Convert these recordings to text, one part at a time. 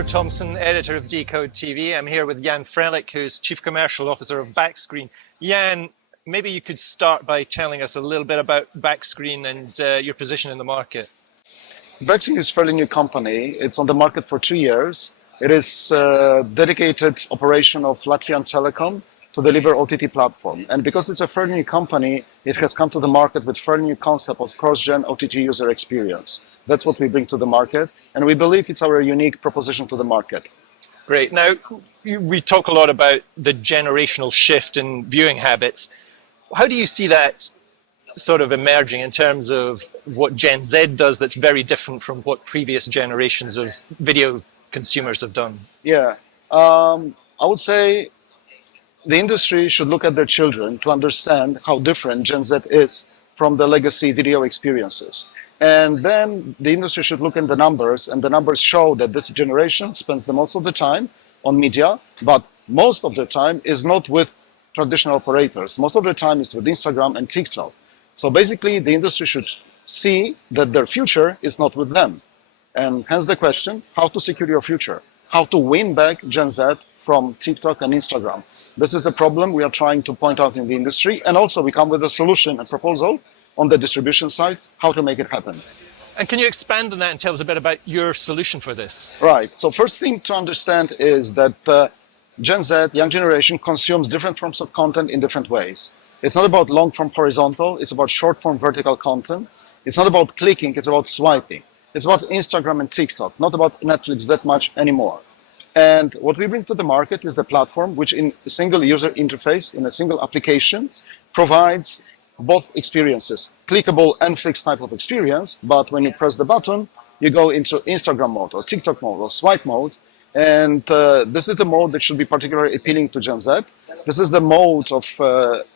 Stuart Thomson, editor of decodeTV. I'm here with Jan Frelek, who's Chief Commercial Officer of Backscreen. Jan, maybe you could start by telling us a little bit about Backscreen and your position in the market. Backscreen is a fairly new company. It's on the market for 2 years. It is a dedicated operation of Latvian Telecom to deliver OTT platform. And because it's a fairly new company, it has come to the market with fairly new concept of cross-gen OTT user experience. That's what we bring to the market, and we believe it's our unique proposition to the market. Great. Now, we talk a lot about the generational shift in viewing habits. How do you see that sort of emerging in terms of what Gen Z does that's very different from what previous generations of video consumers have done? Yeah, I would say the industry should look at their children to understand how different Gen Z is from the legacy video experiences. And then the industry should look at the numbers, and the numbers show that this generation spends the most of the time on media, but most of the time is not with traditional operators. Most of the time is with Instagram and TikTok. So basically, the industry should see that their future is not with them. And hence the question, how to secure your future? How to win back Gen Z from TikTok and Instagram? This is the problem we are trying to point out in the industry. And also we come with a solution, a proposal on the distribution side, how to make it happen. And can you expand on that and tell us a bit about your solution for this? Right. So first thing to understand is that Gen Z, young generation, consumes different forms of content in different ways. It's not about long-form horizontal, it's about short-form vertical content. It's not about clicking, it's about swiping. It's about Instagram and TikTok, not about Netflix that much anymore. And what we bring to the market is the platform which in a single user interface, in a single application, provides both experiences, clickable and fixed type of experience, but when you press the button, you go into Instagram mode or TikTok mode or swipe mode, and this is the mode that should be particularly appealing to Gen Z. This is the mode of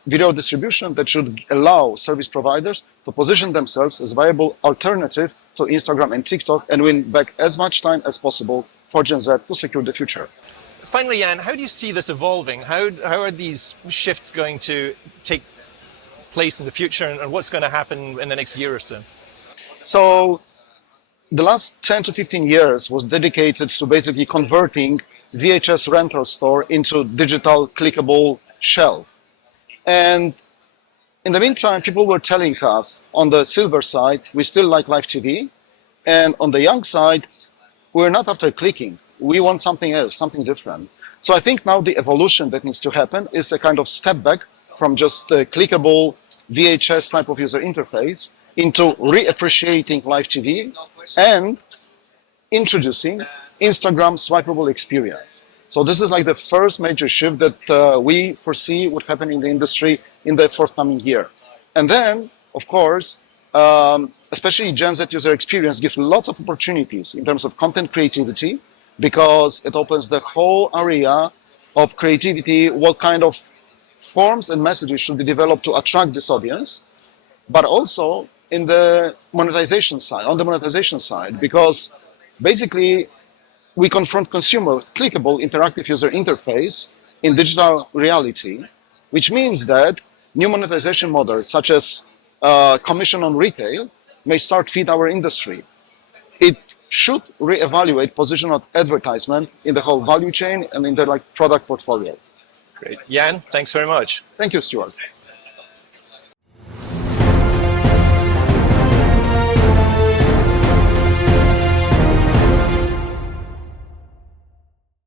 video distribution that should allow service providers to position themselves as viable alternative to Instagram and TikTok and win back as much time as possible for Gen Z to secure the future. Finally, Jan, how do you see this evolving? How are these shifts going to take place in the future, and what's going to happen in the next year or so? So the last 10 to 15 years was dedicated to basically converting VHS rental store into digital clickable shelf. And in the meantime, people were telling us on the silver side, we still like live TV. And on the young side, we're not after clicking. We want something else, something different. So I think now the evolution that needs to happen is a kind of step back from just a clickable VHS type of user interface into reappreciating live TV and introducing Instagram swipeable experience. So this is like the first major shift that we foresee would happen in the industry in the forthcoming year. And then, of course, especially Gen Z user experience gives lots of opportunities in terms of content creativity, because it opens the whole area of creativity, what kind of forms and messages should be developed to attract this audience, but also in the monetization side, on the monetization side, because basically we confront consumer with clickable interactive user interface in digital reality, which means that new monetization models such as commission on retail may start feed our industry. It should reevaluate position of advertisement in the whole value chain and in the product portfolio. Great. Jan, thanks very much. Thank you, Stuart.